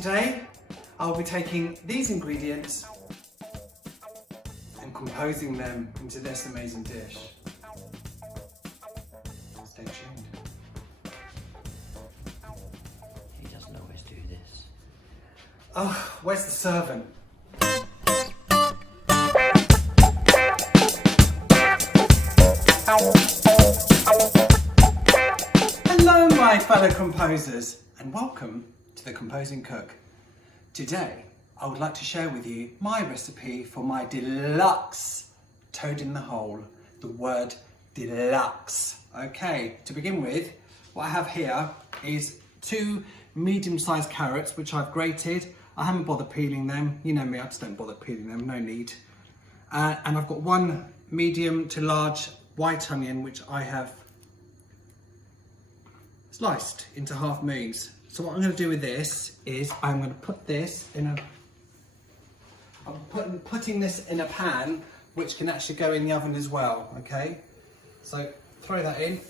Today, I'll be taking these ingredients and composing them into this amazing dish. Stay tuned. He doesn't always do this. Oh, where's the servant? Hello my fellow composers and welcome to The Composing Cook. Today I would like to share with you my recipe for my deluxe toad in the hole. The word deluxe. Okay, to begin with, what I have here is 2 medium-sized carrots which I've grated. I haven't bothered peeling them. You know me, I just don't bother peeling them, no need. And I've got 1 medium to large white onion which I have sliced into half moons. So what I'm going to do with this is I'm going to put this in a... I'm putting this in a pan which can actually go in the oven as well, okay? So throw that in.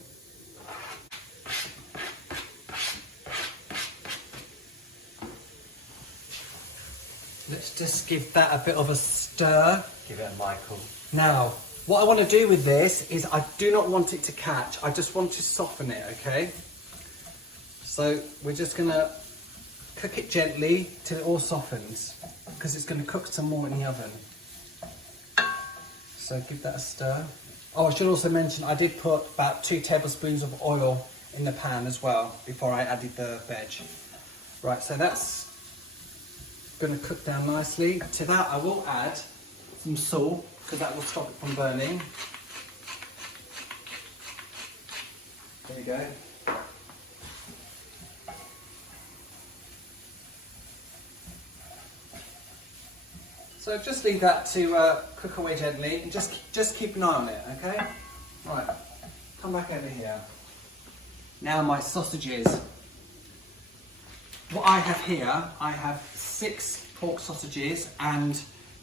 Let's just give that a bit of a stir. Give it a Michael. Now, what I want to do with this is I do not want it to catch, I just want to soften it, okay? So we're just going to cook it gently till it all softens because it's going to cook some more in the oven. So give that a stir. Oh, I should also mention I did put about 2 tablespoons of oil in the pan as well before I added the veg. Right, so that's going to cook down nicely. To that I will add some salt because that will stop it from burning. There you go. So just leave that to cook away gently and just keep an eye on it, okay? Right, come back over here. Now my sausages. What I have here, I have 6 pork sausages and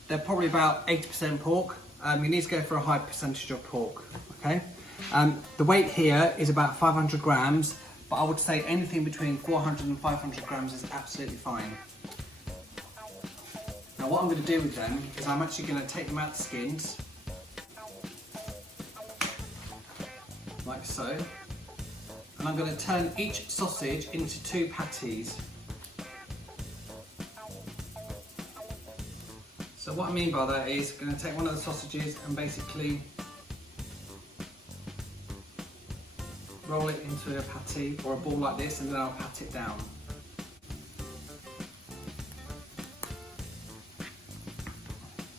they're probably about 80% pork. You need to go for a high percentage of pork, okay? The weight here is about 500 grams, but I would say anything between 400 and 500 grams is absolutely fine. Now what I'm going to do with them is I'm actually going to take them out the skins, like so, and I'm going to turn each sausage into 2 patties. So what I mean by that is I'm going to take one of the sausages and basically roll it into a patty or a ball like this, and then I'll pat it down.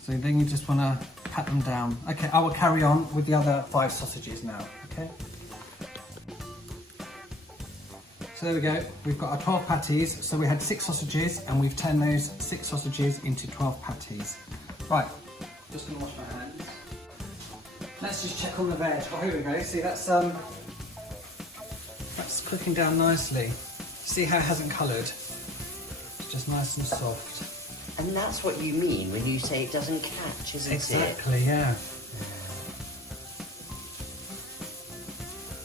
So then you just want to pat them down. Okay, I will carry on with the other 5 sausages now, okay? So there we go, we've got our 12 patties. So we had 6 sausages and we've turned those 6 sausages into 12 patties. Right, just gonna wash my hands. Let's just check on the veg. Oh, here we go, see that's cooking down nicely. See how it hasn't coloured? It's just nice and soft. And that's what you mean when you say it doesn't catch, isn't it? Exactly, yeah.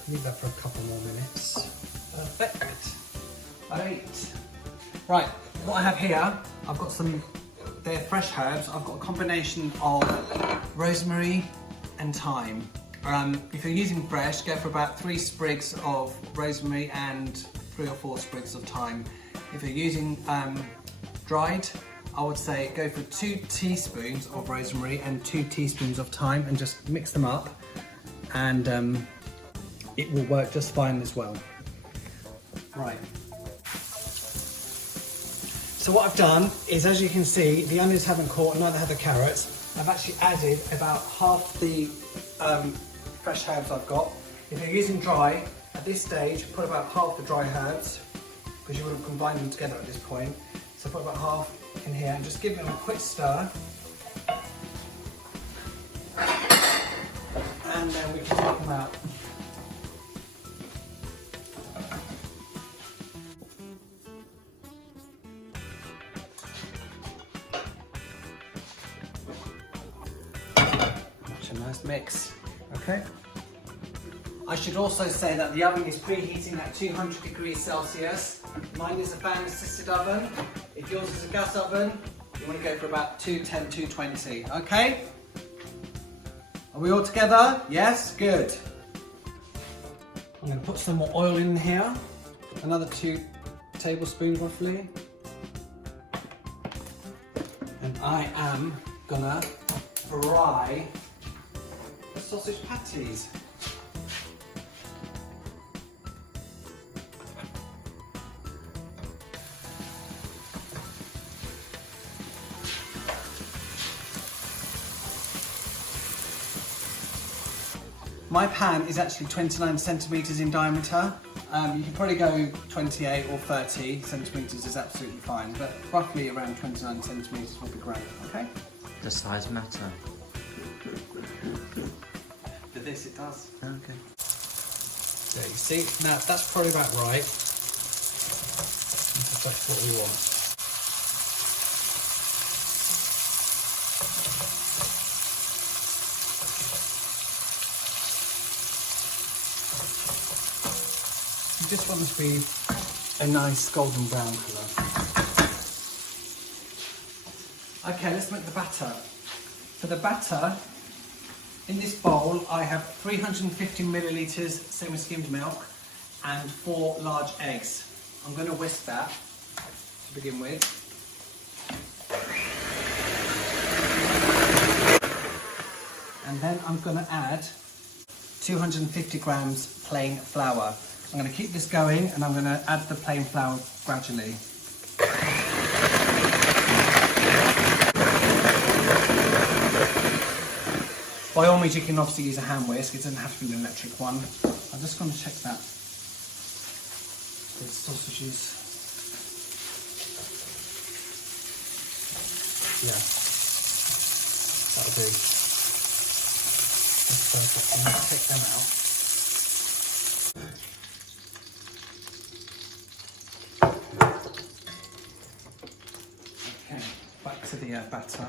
Leave that for a couple more minutes. Perfect. Right. Right, what I have here, I've got they're fresh herbs. I've got a combination of rosemary and thyme. If you're using fresh, go for about 3 sprigs of rosemary and 3 or 4 sprigs of thyme. If you're using dried, I would say go for 2 teaspoons of rosemary and 2 teaspoons of thyme and just mix them up, and it will work just fine as well. Right. So what I've done is, as you can see, the onions haven't caught, neither have the carrots. I've actually added about half the fresh herbs I've got. If you're using dry, at this stage, put about half the dry herbs, because you would have combined them together at this point. So put about half in here and just give them a quick stir. And then we can take them out. That's a nice mix, okay? I should also say that the oven is preheating at 200 degrees Celsius. Mine is a fan assisted oven. If If yours is a gas oven, you want to go for about 210, 220, okay? Are we all together? Yes, good. I'm going to put some more oil in here, another 2 tablespoons roughly. And I am gonna fry the sausage patties. My pan is actually 29 centimetres in diameter. You can probably go 28 or 30 centimetres is absolutely fine, but roughly around 29 centimetres will be great, okay? Does size matter? For this it does. Okay. There you see, now that's probably about right. That's what we want. You just want it to be a nice golden brown colour. Okay, let's make the batter. For the batter, in this bowl I have 350 millilitres semi-skimmed milk and 4 large eggs. I'm going to whisk that to begin with. And then I'm going to add 250 grams plain flour. I'm going to keep this going and I'm going to add the plain flour gradually. By all means you can obviously use a hand whisk, it doesn't have to be an electric one. I'm just going to check that the sausages. Yeah, that'll do. That's perfect. I'm going to take them out. Okay, back to the batter.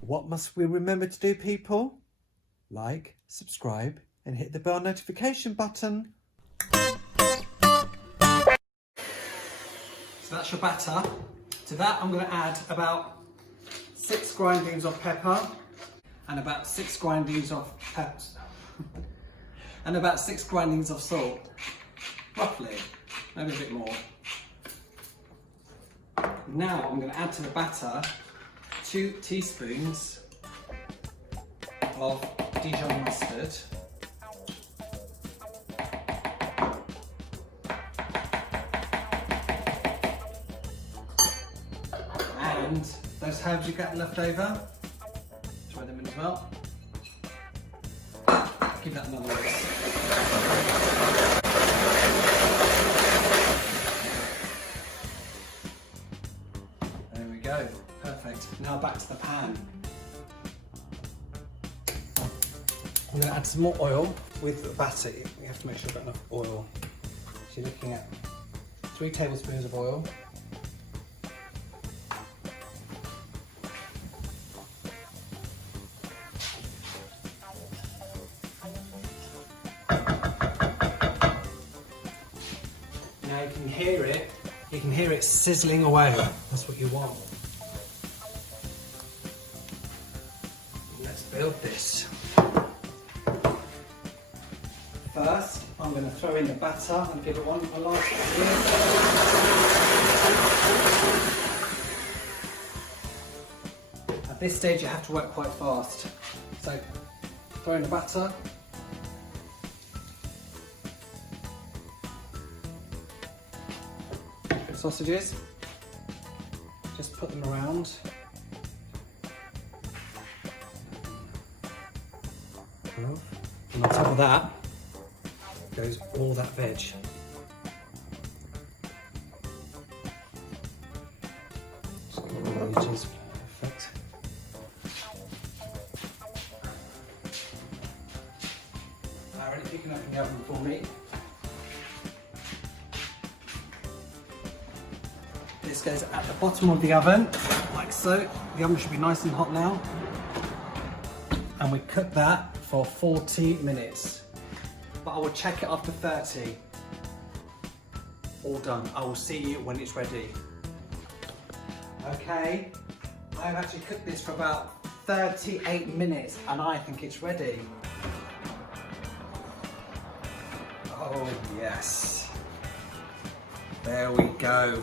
What must we remember to do, people? Like, subscribe, and hit the bell notification button. So that's your batter. To that I'm going to add about 6 grindings of pepper and about 6 grindings of and about 6 grindings of salt, roughly, maybe a bit more. Now I'm going to add to the batter 2 teaspoons of Dijon mustard, and those herbs you got left over, throw them in as well. Give that another whisk. There we go, perfect. Now back to the pan. I'm going to add some more oil with the batter. You have to make sure you've got enough oil. So you're looking at 3 tablespoons of oil. Now you can hear it sizzling away. That's what you want. Let's build this. First, I'm going to throw in the batter and give it a last whisk. At this stage you have to work quite fast. So, throw in the batter. Sausages, just put them around. And on top of that goes all that veg. Perfect. Alright, if you can open the oven for me. This goes at the bottom of the oven, like so. The oven should be nice and hot now. And we cook that for 40 minutes. but I will check it after 30. All done. I will see you when it's ready. Okay, I've actually cooked this for about 38 minutes and I think it's ready. Oh yes. There we go.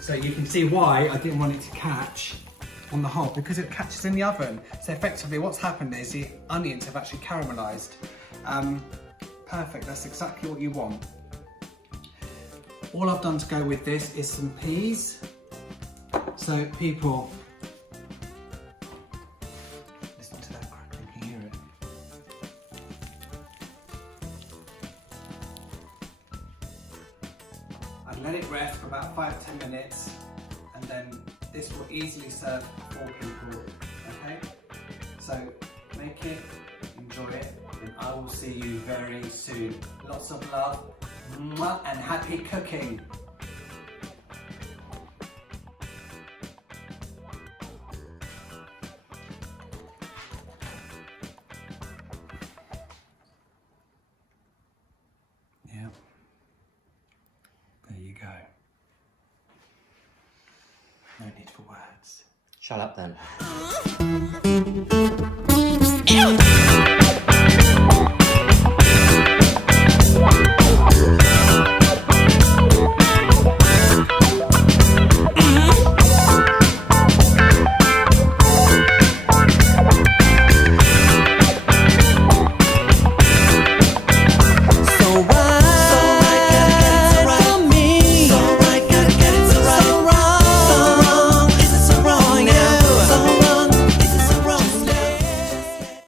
So you can see why I didn't want it to catch on the hob, because it catches in the oven. So effectively what's happened is the onions have actually caramelised. Perfect, that's exactly what you want. All I've done to go with this is some peas. So people, listen to that crackling, can you hear it? I'd let it rest for about 5 to 10 minutes and then this will easily serve 4 people, okay? So make it, enjoy it, and I will see you very soon. Lots of love, mwah, and happy cooking. Yeah, there you go. No need for words. Shut up then. Ew.